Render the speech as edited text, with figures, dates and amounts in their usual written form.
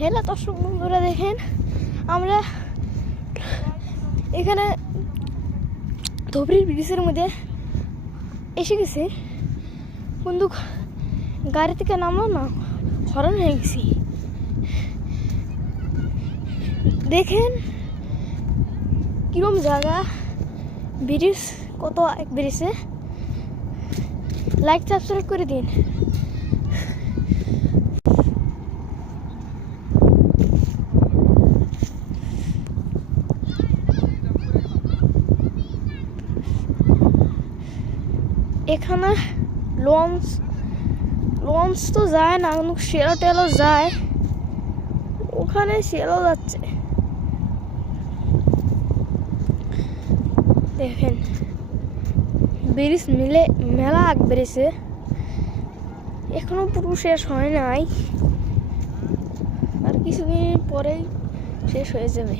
হেলা দর্শক বন্ধুরা দেখেন, আমরা এখানে ধবরির ব্রিজের মধ্যে এসে গেছি, কিন্তু গাড়ি থেকে নামলাম না, হরণ হয়ে গেছি। দেখেন কিরম জায়গা, ব্রিজ কত এক ব্রিজে। লাইক সাবস্ক্রাইব করে দিন। এখানে লঞ্চ তো যায় না, কিন্তু শেলো টেলো যায়, ওখানে শেলো যাচ্ছে। দেখেন ব্রিজ মেলা আগ বেড়েছে, এখনো পুরো শেষ হয় নাই, আর কিছুদিন পরেই শেষ হয়ে যাবে।